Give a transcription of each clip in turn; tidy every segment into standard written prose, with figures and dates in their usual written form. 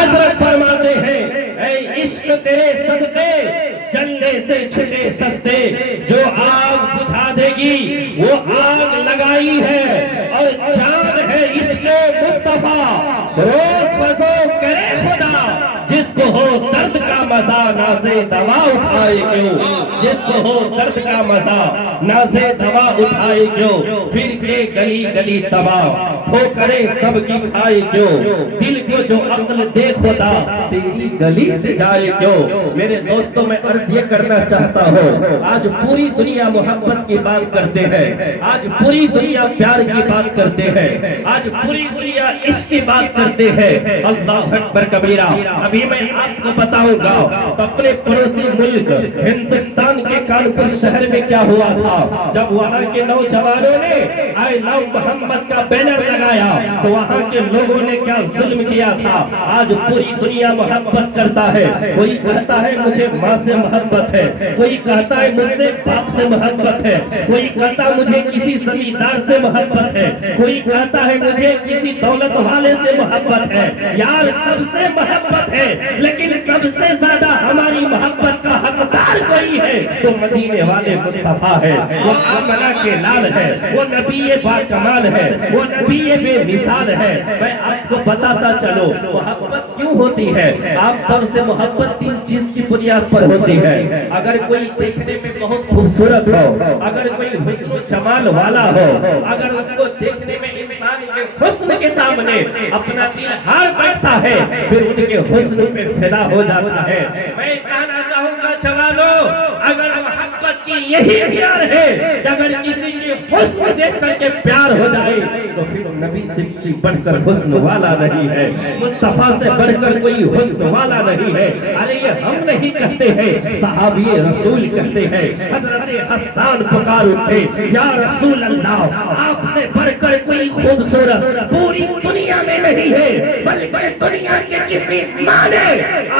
حضرت فرماتے ہیں اے عشق تیرے صدقے جلنے سے چھٹے سستے، جو آگ بجھا دے گی وہ آگ لگائی ہے، اور جان ہے عشق مصطفیٰ روز فضو کرے خدا، جس کو ہو درد کا مزہ نازے دوا اٹھائے کیوں، جس کو ہو درد کا مزہ نازے دوا اٹھائے کیوں، پھر کے گلی گلی تباہ ہو کرے سب کی کھائے کیوں، دل کو جو عقل دے خدا تیری گلی سے جائے کیوں۔ میرے دوستوں میں عرض یہ کرنا چاہتا ہوں، آج پوری دنیا محبت کی بات کرتے ہیں، آج پوری دنیا پیار کی بات کرتے ہیں، آج پوری دنیا عشق کی بات کرتے ہیں، اللہ اکبر کبیرہ۔ ابھی میں آپ کو بتاؤں گا اپنے پڑوسی ملک ہندوستان کے کانپور شہر میں کیا ہوا تھا، جب وہاں کے نوجوانوں نے آئی لو محمد کا بینر لگایا تو وہاں کے لوگوں نے کیا ظلم کیا تھا۔ آج پوری دنیا محبت کرتا ہے، کوئی کہتا ہے مجھے ماں سے محبت ہے، کوئی کہتا ہے مجھ سے باپ سے محبت ہے، کوئی کہتا ہے مجھے کسی زمیندار سے محبت ہے، کوئی کہتا ہے مجھے کسی دولت والے سے محبت ہے۔ یار سب سے محبت ہے، لیکن سب سے زیادہ ہماری محبت کا حقدار کوئی ہے تو مدینے والے مصطفیٰ ہے، وہ آمنہ کے لال ہے، وہ نبی با کمال ہے، وہ نبی بے مثال ہے۔ میں آپ کو بتاتا چلو محبت کیوں ہوتی ہے۔ عام طور سے محبت تین چیز کی بنیاد پر ہوتی ہے، اگر کوئی دیکھنے میں بہت خوبصورت ہو، اگر کوئی حسن و جمال والا ہو، اگر اس کو دیکھنے میں انسان کے حسن کے سامنے اپنا دل ہار بیٹھتا ہے، پھر ان کے حسن پہ فدا ہو جاتا ہے۔ میں کہنا چاہوں گا جوانو، اگر محبت کی یہی پیار ہے، اگر کسی کے حسن دیکھ کر کے پیار ہو جائے تو پھر نبی سے بڑھ کر حسن والا نہیں ہے، مصطفیٰ سے بڑھ کر کوئی حسن والا نہیں ہے۔ ارے یہ ہم نہیں کہتے ہیں، صحابی رسول کہتے ہیں۔ حضرت حسان پکار اٹھے، یا رسول اللہ آپ سے بڑھ کر کوئی خوبصورت پوری دنیا میں نہیں ہے، بلکہ دنیا کے کسی ماں نے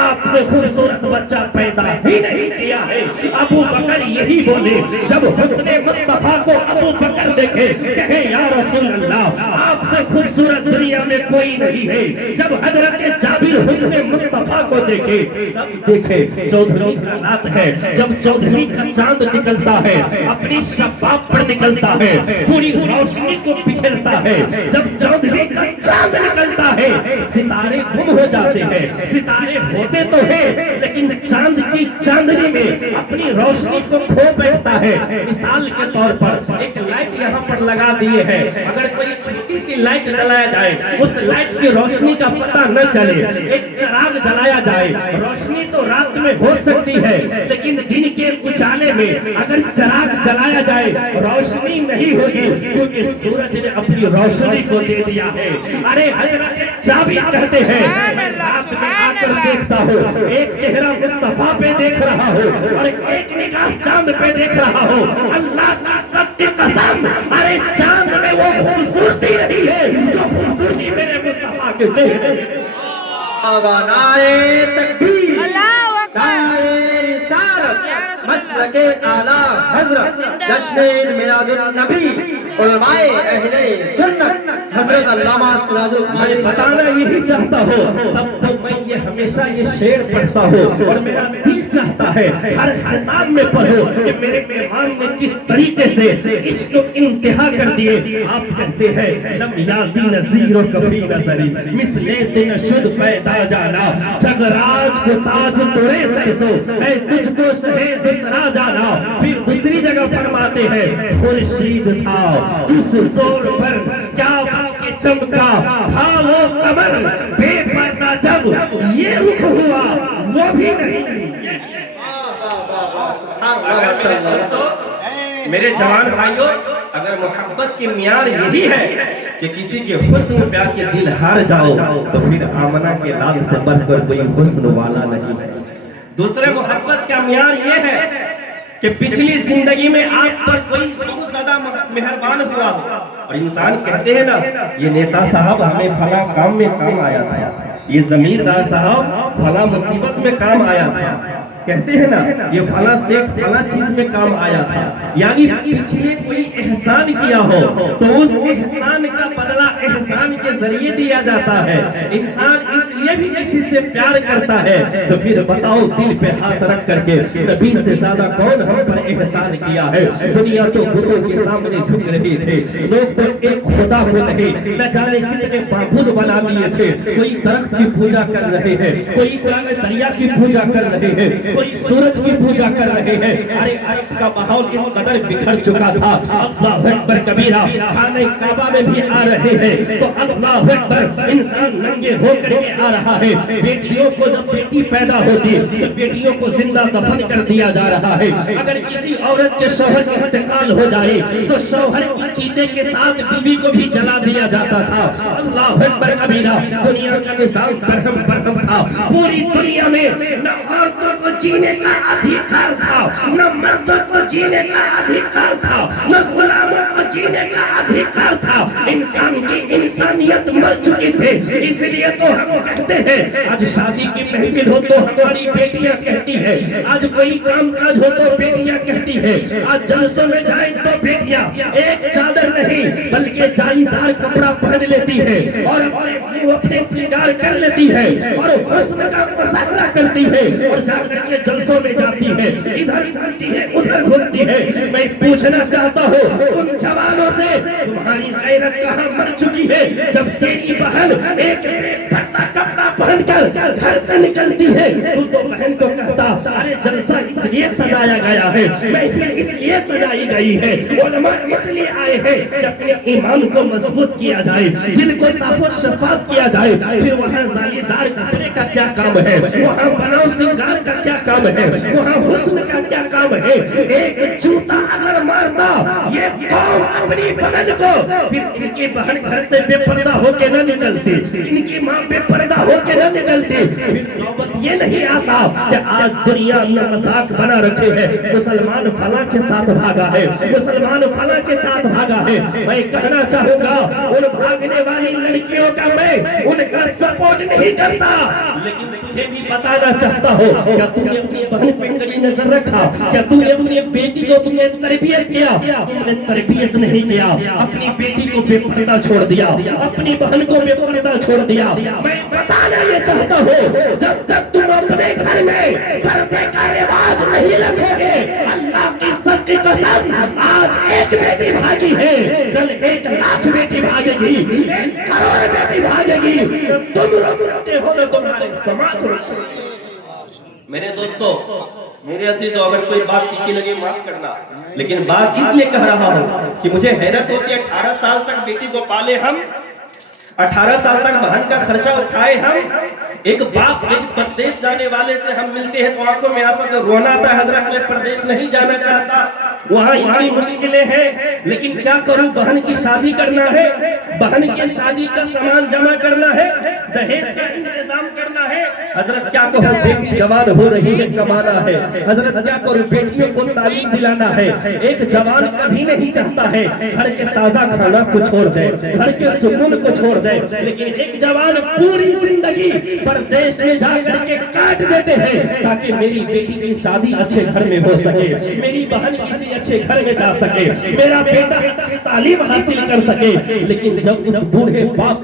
آپ سے خوبصورت بچہ پیدا ہی نہیں کیا ہے۔ ابو بکر یہی بولے، جب حسن مصطفیٰ کو ابو بکر دیکھے کہے یا رسول اللہ آپ سے خوبصورت دنیا میں کوئی نہیں ہے۔ جب حضرت جابر حسن مصطفیٰ کو دیکھے تب دیکھے چودھویں کا رات ہے، جب چودھویں کا چاند نکلتا ہے اپنی شباب پر نکلتا ہے، پوری روشنی کو بکھیرتا ہے، جب چودھویں کا چاند نکلتا ہے ستارے گم ہو جاتے ہیں، ستارے ہوتے تو ہیں لیکن چاند کی چاندنی میں اپنی روشنی کو کھو بیٹھتا ہے۔ مثال کے طور پر ایک لائٹ یہاں پر لگا دیے ہے، اگر کوئی چھوٹی سی لائٹ جلایا جائے اس لائٹ کی روشنی کا پتہ نہ چلے، ایک چراغ جلایا جائے روشنی تو رات میں ہو سکتی ہے لیکن دن کے اجالے میں اگر چراغ جلایا جائے روشنی نہیں ہوگی، کیونکہ سورج نے اپنی روشنی کو دے دیا ہے۔ ارے حضرت جابر کہتے ہیں میں رات میں آ کر دیکھتا ہوں ایک چہرہ مصطفیٰ پہ دیکھ رہا ہوں اور ایک نگاہ چاند پہ دیکھ رہا ہوں، اللہ کا سب کی قسم ارے چاند میں وہ خوبصورتی نہیں ہے جو خوبصورتی میرے مصطفیٰ کے چہرے میں۔ نعرے تکبیر، نعرے رسالت، مسلک اعلیٰ حضرت، جشن میلاد النبی، علماء اہل سنت حضرت علامہ سراج میں بتانا یہی چاہتا ہوں، تب تو میں یہ ہمیشہ یہ شعر پڑھتا ہوں اور میرا دل چاہتا ہے ہر خطاب میں پڑھو کہ میرے مہمان نے کس طریقے سے عشق کو انتہا کر دیے۔ آپ کہتے ہیں لم یادی نظیر و کفی نظری مثلے تن شد پیدا جانا، جگ راج کو تاج توڑے سرسو اے تجھ کو شہے دوسرا جانا۔ پھر دوسری جگہ فرماتے ہیں خورشید تھا جس زور پر کیا بات کے چمکا تھا وہ قمر بے پردہ جب یہ رخ ہوا وہ بھی نہیں۔ اگر میرے دوستو، میرے جوان بھائیوں، اگر محبت کی معیار یہی ہے کہ کسی کے حسن پہ کے دل ہار جاؤ تو پھر آمنہ کے لال سے بڑھ کر کوئی حسن والا نہیں ہے۔ دوسرے محبت کا معیار یہ ہے کہ پچھلی زندگی میں آپ پر کوئی بہت زیادہ مہربان ہوا ہو اور انسان کہتے ہیں نا یہ نیتا صاحب ہمیں فلاں کام میں کام آیا تھا، یہ زمیندار صاحب فلاں مصیبت میں کام آیا تھا، کہتے ہیں نا یہ فلاں سیٹ فلاں چیز میں کام آیا تھا، یعنی پچھلے کوئی احسان کیا ہو تو اس احسان کا بدلہ احسان کے ذریعے دیا جاتا ہے۔ انسان اس یہ بھی کسی سے پیار کرتا ہے تو پھر بتاؤ دل پہ ہاتھ رکھ کر کے نبی سے زیادہ کون ہم پر احسان کیا ہے؟ دنیا تو بتوں کے سامنے جھک رہے تھے، لوگ تو ایک خدا کو نہیں نہ جانے کتنے معبود بنا لیے تھے، کوئی درخت کی پوجا کر رہے ہیں، کوئی دریا کی پوجا کر رہے ہیں، کوئی سورج کی پوجا کر رہے ہیں۔ ارے عرب کا ماحول اس قدر بکھر چکا تھا، اللہ اکبر کبیرہ، خانہ کعبہ میں بھی آ رہے ہیں تو اللہ اکبر، انسان ننگے ہو کر کے آ رہا ہے۔ بیٹیوں کو جب بیٹی پیدا ہوتی تو بیٹیوں کو زندہ دفن کر دیا جا رہا ہے۔ اگر کسی عورت کے شوہر کا انتقال ہو جائے تو شوہر کی چیتے کے ساتھ بیوی کو بھی جلا دیا جاتا تھا۔ اللہ اکبر کبیرہ، دنیا کا نظام برہم برہم تھا۔ پوری دنیا میں نہ عورتوں کو جینے کا ادھیکار تھا، نہ مردوں کو جینے کا ادھیکار تھا، نہ غلاموں کو جینے کا ادھیکار تھا۔ انسان کی انسانیت مر چکی تھی، اس لیے تو ہم کہتے ہیں آج شادی کی محفل ہو تو ہماری بیٹیاں کہتی ہیں، آج کوئی کام کاج ہو تو بیٹیاں کہتی ہیں، آج جلسوں میں جائیں تو بیٹیاں ایک چادر نہیں بلکہ جائی دار کپڑا پہن لیتی ہے اور اپنے سنگار کر لیتی ہے اور حسن کا مظاہرہ کرتی ہے اور جا کر کے جلسوں میں جاتی ہے، ادھر گھومتی ہے ادھر گھومتی ہے۔ میں پوچھنا چاہتا ہوں ان جوانوں سے، تمہاری غیرت کہاں مر چکی ہے جب تیری بہن ایک پھٹا کپڑا پہن کر گھر سے نکلتی ہے تو بہن کو کہتا ارے جلسہ اس لیے سجایا گیا ہے، محفل اس لیے سجائی گئی ہے، علماء اس لیے آئے ہیں کہ اپنے ایمان کو مضبوط کیا جائے، دل کو صاف و شفاف کیا جائے۔ پھر وہاں زالی دار کپڑے کا کیا کام ہے، وہاں بناؤ سنگار کا کیا کام ہے، وہاں حسن کا کیا کام ہے؟ ایک جوتا اگر مارتا یہ قوم اپنی بہن کو، پھر ان کی بہن گھر سے بے پردہ ہو کے نہ نکلتی، ان کی ماں بے پردہ ہو کے نہ نکلتی۔ پھر نوبت یہ نہیں آتا کہ آج دنیا میں مذاق بنا رکھے ہیں، مسلمان فلاں کے ساتھ بھاگا ہے، مسلمان فلاں کے ساتھ بھاگا ہے۔ میں کہنا چاہوں گا ان بھاگنے والی لڑکیوں کا میں ان کا سپورٹ نہیں کرتا، لیکن تجھے بھی بتانا چاہتا ہوں کیا تم نے اپنی بہن پہ کڑی نظر رکھا؟ کیا تم نے اپنی بیٹی کو تم نے تربیت کیا؟ تم نے تربیت نہیں کیا، اپنی بیٹی کو بے پردہ چھوڑ دیا، اپنی بہن کو بے پردہ چھوڑ دیا۔ میں بتانا یہ چاہتا ہوں جب تک تم اپنے گھر میں پردے کا رواج نہیں رکھو گے، اللہ کی سچی قسم آج ایک بیٹی بھاگی ہے، کل 1,00,000 بیٹی بھاگے گی، 1 کروڑ بیٹی بھاگے گی، تم رکھتے ہو نہ تمہارے سماج رکھتے ہو۔ میرے دوستو، میرے عزیزو، اگر کوئی بات تیکھی لگے معاف کرنا، لیکن بات اس لیے کہہ رہا ہوں کہ مجھے حیرت ہوتی ہے 18 سال تک بیٹی کو پالے ہم، 18 سال تک بہن کا خرچہ اٹھائے ہم، ایک باپ ایک پردیش جانے والے سے ہم ملتے ہیں تو آنکھوں میں آنسو تو رونا آتا ہے، حضرت میں پردیش نہیں جانا چاہتا، وہاں اتنی مشکلیں ہیں، لیکن کیا کروں، بہن کی شادی کرنا ہے، بہن کی شادی کا سامان جمع کرنا ہے، دہیج کا انتظام کرنا ہے۔ حضرت کیا کہوں، بیٹی جوان ہو رہی ہے، کمانا ہے، حضرت کیا کروں، بیٹیوں کو تعلیم دلانا ہے۔ ایک جوان کبھی نہیں چاہتا ہے گھر کے تازہ کھانا کو چھوڑ دے، گھر کے سکون کو چھوڑ دے، لیکن ایک جوان پوری زندگی پردیش میں جا کر کے کاٹ دیتے ہیں تاکہ میری بیٹی کی شادی اچھے گھر میں ہو سکے، میری بہن کسی اچھے گھر میں جا سکے، میرا بیٹا اچھی تعلیم حاصل کر سکے۔ لیکن جب اس بوڑھے باپ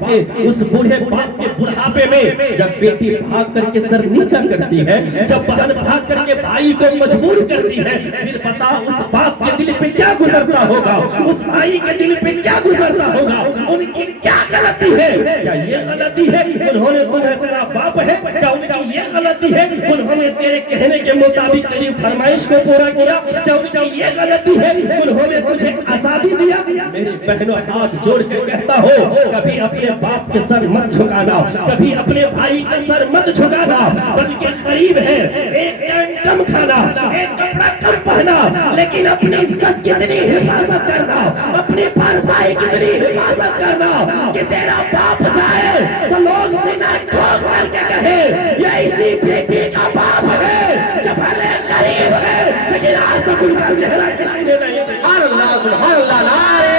کے بڑھاپے میں جب بیٹی بھاگ کر کے سر نیچا کرتی ہے، جب بہن بھاگ کر کے بھائی کو مجبور کرتی ہے، پھر بتا اس باپ کے دل پہ کیا گزرتا ہوگا، اس بھائی کے دل پہ کیا گزرتا ہوگا، ان کی کیا غلطی ہے؟ کیا یہ غلطی ہے انہوں نے تمہیں تیرا باپ ہے؟ کیا ان کی یہ غلطی ہے انہوں نے تیرے کہنے کے مطابق تیری فرمائش کو پورا کیا؟ کیا ان کی یہ غلطی ہے انہوں نے تجھے آزادی دیا؟ میرے بہنوں، ہاتھ جوڑ کے کہتا ہو کبھی اپنے باپ کے سر مت جھکانا، کبھی اپنے بھائی کے سر مت جھکانا، بلکہ قریب ہے ایک ٹائم کم کھانا، ایک کپڑا کم پہنا، لیکن اپنی عزت کتنی حفاظت کرنا، اپنی پارسائی کتنی حفاظت کرنا کہ تیرا باپ جائے تو لوگ سینہ ٹھوک کر کے کہے یہ اسی بیٹی کا باپ ہے جو بھلے غریب ہے لیکن آج تک ان کا چہرہ کسی نے نہیں دیکھا۔ اللہ سبحان اللہ، نعرہ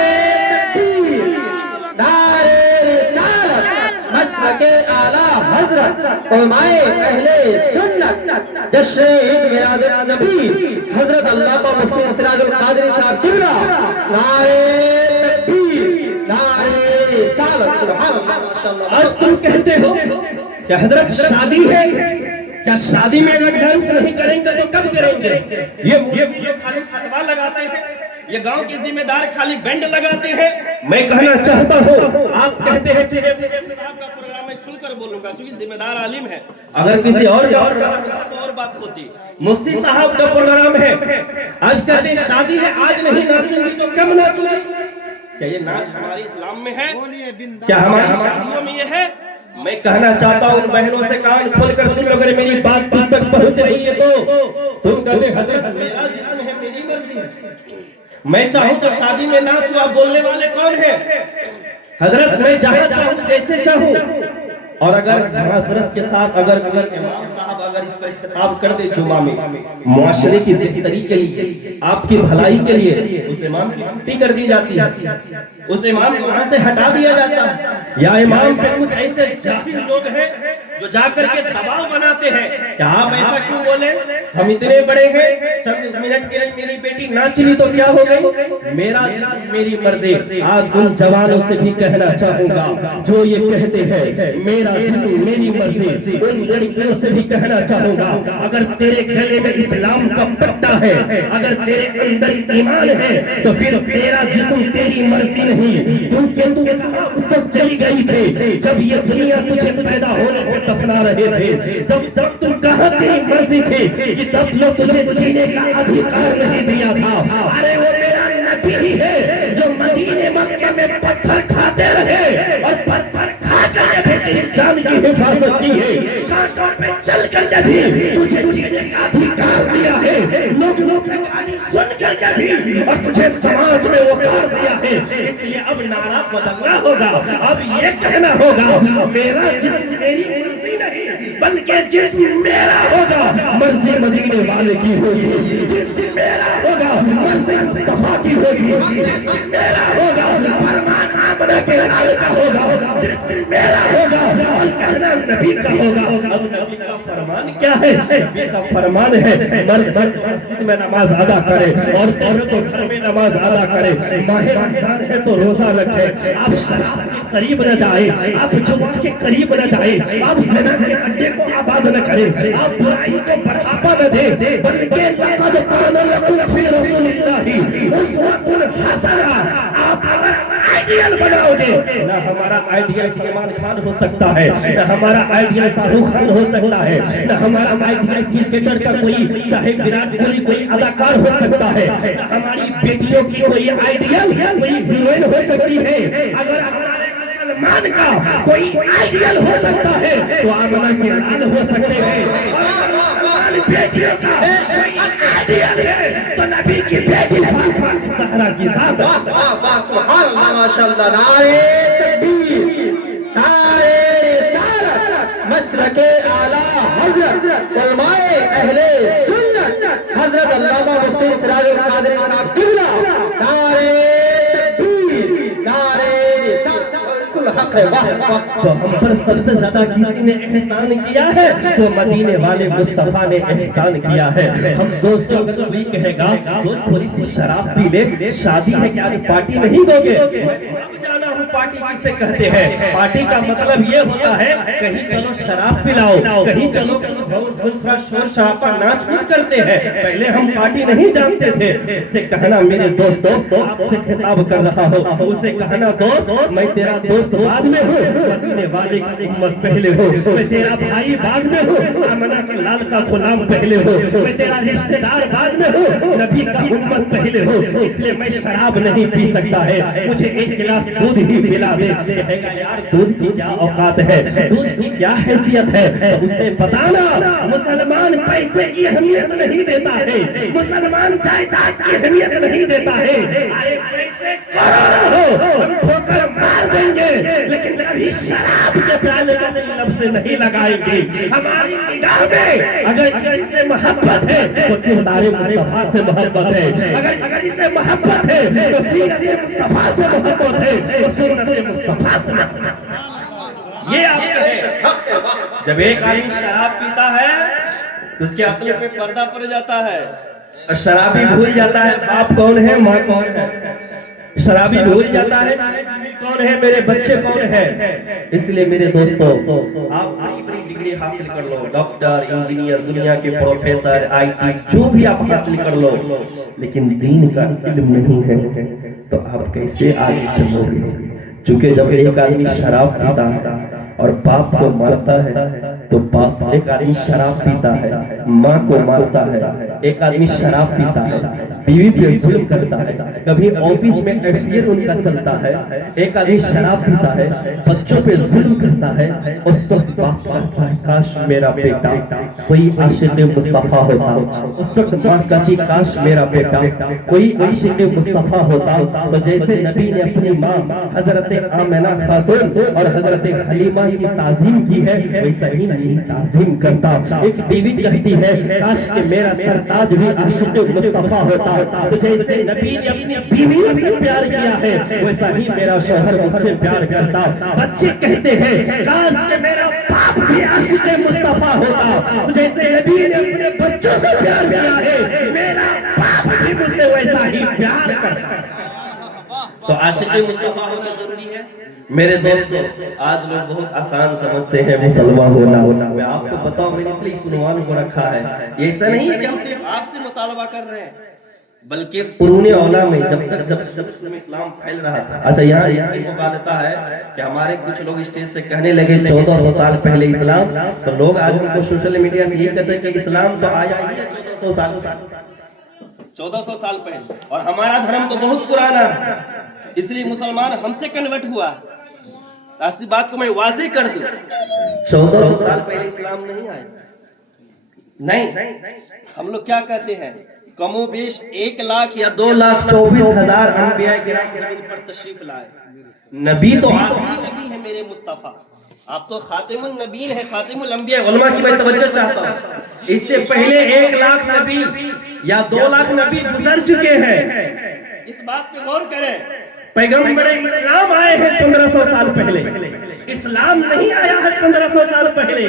تکبیر، نعرہ رسالت، مسلک اعلیٰ حضرت علمائے اہل سنت، جشن عید میلاد النبی حضرت علامہ مفتی سراج القادری صاحب قبلہ، نعرہ تکبیر، نعرہ رسالت، سبحان اللہ، ماشاءاللہ۔ آج تم کہتے ہو کیا حضرت شادی ہے؟ کیا شادی میں اگر ڈانس نہیں کریں گے تو کب کریں گے؟ یہ لوگ خالی فتوا لگاتے ہیں، یہ گاؤں کے ذمہ دار خالی بینڈ لگاتے ہیں۔ میں کہنا چاہتا ہوں، آپ کہتے ہیں کہ صاحب کا پروگرام میں کھل کر بولوں گا کیونکہ ذمہ دار عالم ہے، اگر کسی اور کا پروگرام ہوتا تو اور بات ہوتی۔ مفتی صاحب کا پروگرام ہے، آج کہتے ہیں شادی ہے، آج نہیں ناچوں گی تو کب ناچوں گی؟ کیا یہ ناچ ہمارے اسلام میں ہے؟ کیا ہماری شادیوں میں یہ ہے؟ میں کہنا چاہتا ہوں ان بہنوں سے کان کھول کر سن لو، اگر میری بات تم تک پہنچ رہی ہے تو تم کہتے حضرت میرا جسم ہے، میری مرضی ہے، میں چاہوں تو شادی میں ناچوں، آپ بولنے والے کون ہیں؟ حضرت میں جہاں چاہوں جیسے چاہوں، اور اگر معذرت کے ساتھ اگر امام صاحب اگر اس پر خطاب کر دے جمعہ میں معاشرے کی بہتری کے لیے، آپ کی بھلائی کے لیے، اس امام کی چھٹی کر دی جاتی ہے، اس امام کو وہاں سے ہٹا دیا جاتا ہے۔ یا امام پہ کچھ ایسے جاہل لوگ ہیں جو جا کر کے دباؤ بناتے ہیں کہ آپ ایسا کیوں بولے، ہم اتنے بڑے ہیں، چند منٹ کے لیے میری بیٹی ناچ لی تو کیا ہو گئی، میرا جسم میری مرضی۔ آج ان جوانوں سے بھی کہنا چاہوں گا جو یہ کہتے ہیں میرا جسم میری مرضی، ان لڑکیوں سے بھی کہنا چاہوں گا اگر تیرے گلے میں اسلام کا پٹا ہے، اگر تیرے اندر ایمان ہے تو پھر تیرا جسم تیری مرضی نہیں، کیونکہ تو کہاں اس کو چلی گئی تھی جب یہ دنیا تجھے پیدا ہونے کو دفنا رہے تھے، جب تم کہاں تیری مرضی تھی کہ تب لوگ تجھے جینے کا ادھیکار نہیں دیا تھا۔ ارے وہ میرا نبی ہی ہے جو مدینے مکہ میں پتھر کھاتے رہے اور پتھر کھا کر بھی تیری جان کی حفاظت کی ہے، کانٹوں پہ چل کر کے بھی تجھے جینے کا ادھیکار دیا ہے، لوگوں کی گالی سن کر کے بھی اور تجھے سماج میں وقار دیا ہے۔ اس لیے اب نعرہ بدلنا ہوگا، اب یہ کہنا ہوگا میرا جسم میری مرضی نہیں بلکہ جسم میرا ہوگا، مرضی مدینے والے کی ہوگی، جسم میرا ہوگا، مرضی مصطفیٰ کی ہوگی، جسم میرا ہوگا، فرمان آمنہ کے لال کا ہوگا، جسم میرا ہوگا اور کہنا نبی کا ہوگا۔ اب نبی کا فرمان کیا ہے؟ نبی کا فرمان ہے مرد مسجد میں نماز ادا کرے اور عورت گھر میں نماز ادا کرے، ماہ رمضان ہے تو روزہ رکھے، آپ شراب کے قریب نہ جائے، آپ جوا کے قریب نہ جائے، آپ زنا کے اڈے کو آباد نہ کرے، آپ برائی کو بڑھاپا نہ دے، بلکہ لقد کان لکم فی رسول اللہ اسوۃ حسنہ۔ آپ اگر آئیڈیل بناؤ گے، نہ ہمارا آئیڈیل سلمان خان ہو سکتا ہے، نہ ہمارا آئیڈیل شاہ رخ خان ہو سکتا ہے، نہ ہمارا آئیڈیل کرکٹر کا کوئی چاہے وراٹ کوہلی کوئی اداکار ہو سکتا ہے، نہ ہماری بیٹیوں کی کوئی آئیڈیل کوئی ہیروئن ہو سکتی ہے۔ اگر ہمارے مسلمان کا کوئی آئیڈیل ہو سکتا ہے تو آمنہ کے لال ہو سکتے ہیں، اور اگر مسلمان بیٹیوں کا کوئی آئیڈیل ہے تو نبی کی بیٹی فاطمہ کی زہرا کی ذات۔ سبحان اللہ، ماشاءاللہ، نعرہ تکبیر، نعرہ رسالت، مسلک اعلیٰ حضرت علماء اہل سنت حضرت علامہ مفتی سراج القادری صاحب قبلہ، نعرہ تکبیر، نعرہ رسالت، کل حق ہے۔ تو ہم پر سب سے زیادہ کسی نے احسان کیا ہے تو مدینے والے مصطفیٰ نے احسان کیا ہے۔ ہم دوستوں اگر کوئی کہے گا دوست تھوڑی سی شراب پی لے، شادی ہے کیا پارٹی نہیں دو گے؟ اب جانا ہوں پارٹی کسے کہتے ہیں؟ پارٹی کا مطلب یہ ہوتا ہے کہیں چلو شراب پلاؤ، کہیں چلو تھوڑا شور شرابہ ناچ کود کرتے ہیں، پہلے ہم پارٹی نہیں جانتے تھے۔ اسے کہنا میرے دوستوں آپ سے خطاب کر رہا ہوں، اسے کہنا دوست میں تیرا دوست بعد میں ہوں، مدینے والے کی امت پہلے ہو، میں تیرا بھائی بعد میں ہوں، آمنہ کے لال کا غلام پہلے ہو، میں تیرا رشتہ دار بعد میں ہوں، نبی کا امت پہلے ہو، اس لیے میں شراب نہیں پی سکتا ہے، مجھے ایک گلاس دودھ ہی پلا دے۔ کہے گا یار دودھ کی کیا اوقات ہے، دودھ کی کیا حیثیت ہے؟ تو اسے بتانا مسلمان پیسے کی اہمیت نہیں دیتا ہے، مسلمان جائیداد کی اہمیت نہیں دیتا ہے۔ ارے پیسے کروڑوں ہو ہم ٹھوکر مار دیں گے لیکن کبھی شراب کے پیالے کو لب سے نہیں لگائیں گے۔ ہماری نگاہ میں اگر کسی سے محبت ہے تو کردار مصطفیٰ سے محبت ہے، اگر کسی سے محبت ہے تو سیرت مصطفیٰ سے محبت ہے، تو سنت مصطفیٰ سے محبت ہے۔ یہ آپ کہیں جب ایک آدمی شراب پیتا ہے تو اس کے عقل پہ پردہ پڑ جاتا ہے اور شرابی بھول جاتا ہے باپ کون ہے ماں کون ہے۔ شرابی بھول جاتا ہے میری بیوی کون ہے، میرے بچے کون ہے۔ اس لیے میرے دوستو آپ بڑی بڑی ڈگری حاصل کر لو، ڈاکٹر، انجینئر، دنیا کے پروفیسر، آئی ٹی، جو بھی آپ حاصل کر لو، لیکن دین کا علم نہیں ہے تو آپ کیسے آگے چلو گے؟ چونکہ جب ایک آدمی شراب پیتا ہے اور باپ کو مارتا ہے تو باپ، ایک آدمی شراب پیتا ہے ماں کو مارتا ہے، ایک آدمی شراب پیتا ہے بیوی پہ ظلم کرتا ہے، کبھی آفس میں افیئر ان کا چلتا ہے، ایک آدمی شراب پیتا ہے بچوں پہ ظلم کرتا ہے، اس وقت باپ کہتا ہے کاش میرا بیٹا کوئی عاشق مصطفیٰ ہوتا، اس وقت ماں کہتی کاش میرا بیٹا کوئی عاشق مصطفیٰ ہوتا۔ تو جیسے نبی نے اپنی ماں حضرت آمنہ خاتون اور حضرت حلیمہ کی تعظیم کی ہے، ویسا ہی میری تعظیم کرتا۔ ایک بیوی کہتی ہے کاش کہ میرا سرتاج بھی عاشق مصطفیٰ ہوتا، تو جیسے نبی نے اپنی بیویوں سے پیار کیا ہے ویسا ہی میرا شوہر مجھ سے پیار کرتا۔ بچے کہتے ہیں کاش کہ میرا باپ بھی عاشق مصطفیٰ ہوتا، تو جیسے نبی نے اپنے بچوں سے پیار کیا ہے میرا باپ بھی مجھ سے ویسا ہی پیار کرتا۔ تو عاشق مصطفیٰ ہونا ضروری ہے میرے دوستو۔ آج لوگ بہت آسان سمجھتے ہیں مسلمان ہونا، میں آپ کو بتاؤں میں نے اس لیے اس عنوان کو رکھا ہے، یہ ایسا نہیں ہے کہ ہم صرف آپ سے مطالبہ کر رہے ہیں، بلکہ قرون اولا میں جب اسلام پھیل رہا تھا۔ اچھا یہاں ایک موقع دیتا ہے کہ ہمارے کچھ لوگ اسٹیج سے کہنے لگے 1400 سال پہلے اسلام، تو لوگ آج ہم کو سوشل میڈیا سے یہ کہتے ہیں کہ اسلام تو آیا ہی ہے 1400 سال پہلے، اور ہمارا دھرم تو بہت پرانا ہے، اس لیے مسلمان ہم سے کنورٹ ہوا۔ ایسی بات کو میں واضح کر دوں، 1400 سال پہلے اسلام نہیں آیا، نہیں۔ ہم لوگ کیا کہتے ہیں، کم و بیش 1 لاکھ یا 2,24,000 انبیاء کرام زمین پر تشریف لائے۔ نبی تو آخری نبی ہے میرے مصطفیٰ، آپ تو خاتم النبیین ہے، خاتم الانبیاء۔ علماء کی میں توجہ چاہتا ہوں، اس سے پہلے 1 لاکھ نبی یا 2 لاکھ نبی گزر چکے ہیں، اس بات پہ غور کریں۔ پیغمبر اسلام آئے ہیں 1500 سال پہلے، اسلام نہیں آیا ہے 1500 سال پہلے،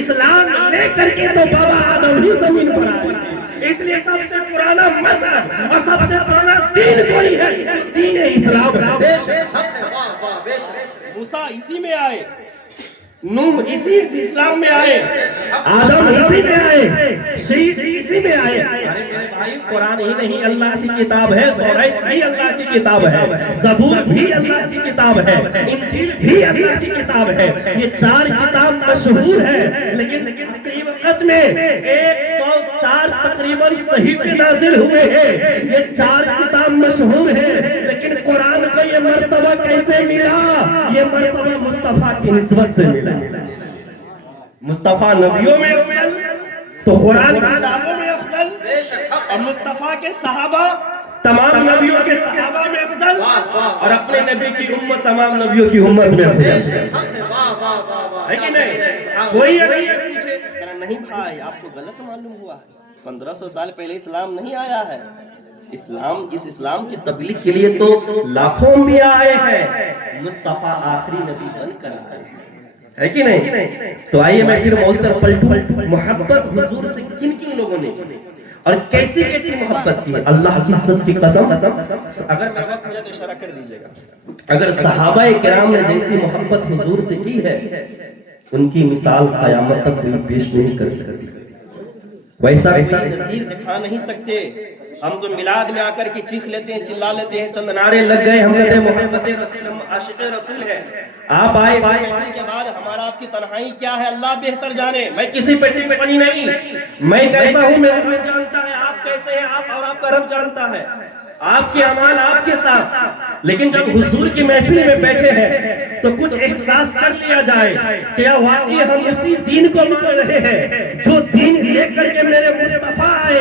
اسلام لے کر کے تو بابا آدم ہی زمین پر آئے، اس لیے سب سے پرانا مذہب اور سب سے پرانا دین کوئی ہے دین اسلام ہے۔ موسیٰ اسی میں آئے، نوح اسی اسلام میں آئے، آدم اسی میں آئے، شہید اسی میں آئے۔ ارے میرے بھائی قرآن ہی نہیں اللہ کی کتاب ہے، توریت بھی اللہ کی کتاب ہے، زبور بھی اللہ کی کتاب ہے، انجیل بھی اللہ کی کتاب ہے۔ یہ 4 کتاب مشہور ہے، لیکن تقریباً میں 104 تقریباً صحیفے نازل ہوئے ہیں۔ یہ 4 کتاب مشہور ہے، لیکن قرآن کو یہ مرتبہ کیسے ملا؟ یہ مرتبہ مصطفیٰ کی نسبت سے ملا۔ مصطفیٰ نبیوں میں افضل تو قرآن کتابوں میں افضل، اور مصطفیٰ کے صحابہ تمام نبیوں کے صحابہ میں افضل، اور اپنے نبی کی امت تمام نبیوں کی امت میں افضل ہے کہ نہیں؟ کوئی اگر یہ پوچھے نہیں بھائی آپ کو غلط معلوم ہوا ہے، 1500 سال پہلے اسلام نہیں آیا ہے، اس اسلام کی تبلیغ کے لیے تو لاکھوں انبیاء آئے ہیں، مصطفیٰ آخری نبی بن کر آئے ہے کہ نہیں؟ تو آئیے میں پھر موضوع پر پلٹوں، محبت حضور سے کن کن لوگوں نے اور کیسی کیسی محبت کی؟ اللہ کی عزت کی قسم، اگر میرا وقت ہو جائے تو اشارہ کر دیجئے گا، اگر صحابہ کرام نے جیسی محبت حضور سے کی ہے ان کی مثال قیامت تک کوئی پیش نہیں کر سکتی، ویسا کوئی نظیر دکھا نہیں سکتے۔ ہم تو میلاد میں آ کر کے چیخ لیتے ہیں، چلا لیتے ہیں، چند نعرے لگ گئے، ہم کہتے ہیں محبت رسول، ہم عاشق رسول ہیں۔ آپ آئے محفل کے بعد ہمارا آپ کی تنہائی کیا ہے اللہ بہتر جانے، میں کسی پٹی پہ بنی نہیں، میں کیسا ہوں میرا رب جانتا ہے، آپ کیسے ہیں آپ اور آپ کا رب جانتا ہے، آپ کے اعمال آپ کے ساتھ۔ لیکن جب حضور کی محفل میں بیٹھے ہیں تو کچھ احساس کر لیا جائے کہ واقعی ہم اسی دین کو مان رہے ہیں جو دین لے کر کے میرے مصطفیٰ آئے،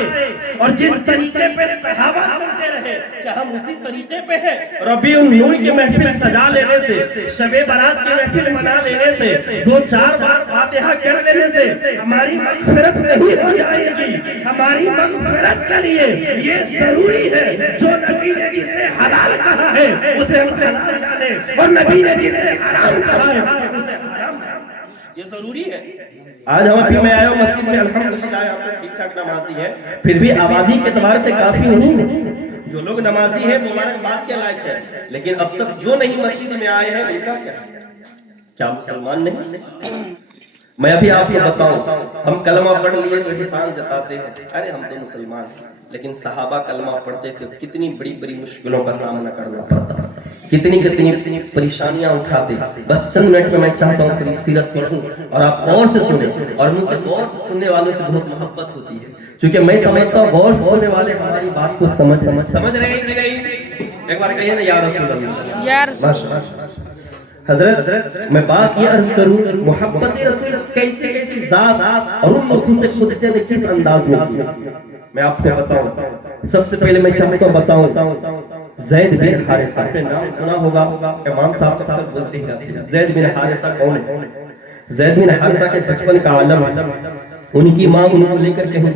اور جس طریقے پہ صحابہ چلتے رہے کیا ہم اسی طریقے پہ ہیں؟ ربیع النور کی محفل سجا لینے سے، شب برات کی محفل منا لینے سے، 2-4 بار فاتحہ کر لینے سے ہماری مغفرت نہیں ہو جائے گی۔ ہماری مغفرت کے لیے یہ ضروری ہے جو نبی نے جسے حلال کہا ہے اسے ہم حلال جانے، اور نبی نے جسے حرام کہا ہے اسے حرام جانے، یہ ضروری ہے۔ آج ہم ابھی میں آیا ہوں مسجد میں، الحمدللہ آپ تو ٹھیک ٹھاک نمازی ہے، پھر بھی آبادی کے اعتبار سے کافی نہیں ہے، جو لوگ نمازی ہیں مبارکباد کے لائق ہے، لیکن اب تک جو نہیں مسجد میں آئے ہیں ان کا کیا مسلمان نہیں؟ میں ابھی آپ کو بتاؤں، ہم کلمہ پڑھ لیے تو احسان جتاتے ہیں، ارے ہم تو مسلمان ہیں، لیکن صحابہ کلمہ پڑھتے تھے کتنی بڑی بڑی مشکلوں کا سامنا کرنا پڑتا، کتنی پریشانیاں اٹھاتے۔ بس چند منٹ میں میں چاہتا ہوں پوری سیرت پڑھوں اور آپ غور سے سنیں، اور مجھ سے غور سے سننے والوں سے بہت محبت ہوتی ہے، کیونکہ میں سمجھتا ہوں غور سے سننے والے ہماری بات کو سمجھ رہے ہیں کہ نہیں؟ ایک بار کہیے نا یا رسول اللہ، یا رسول اللہ۔ حضرت میں بات یہ عرض کروں، محبت رسول کیسے کیسی ذات اور ان نفوس قدسیہ نے کس انداز میں کی، میں آپ کو بتاؤں۔ سب سے پہلے میں چاہتا ہوں بتاؤں زید بن حارثہ، آپ نے نام سنا ہوگا، امام صاحب کا خط بولتے ہی رہتے ہیں۔ زید بن حارثہ کون ہے؟ زید بن حارثہ کے بچپن کا عالم ہے، ان کی ماں ان کو لے کر کہیں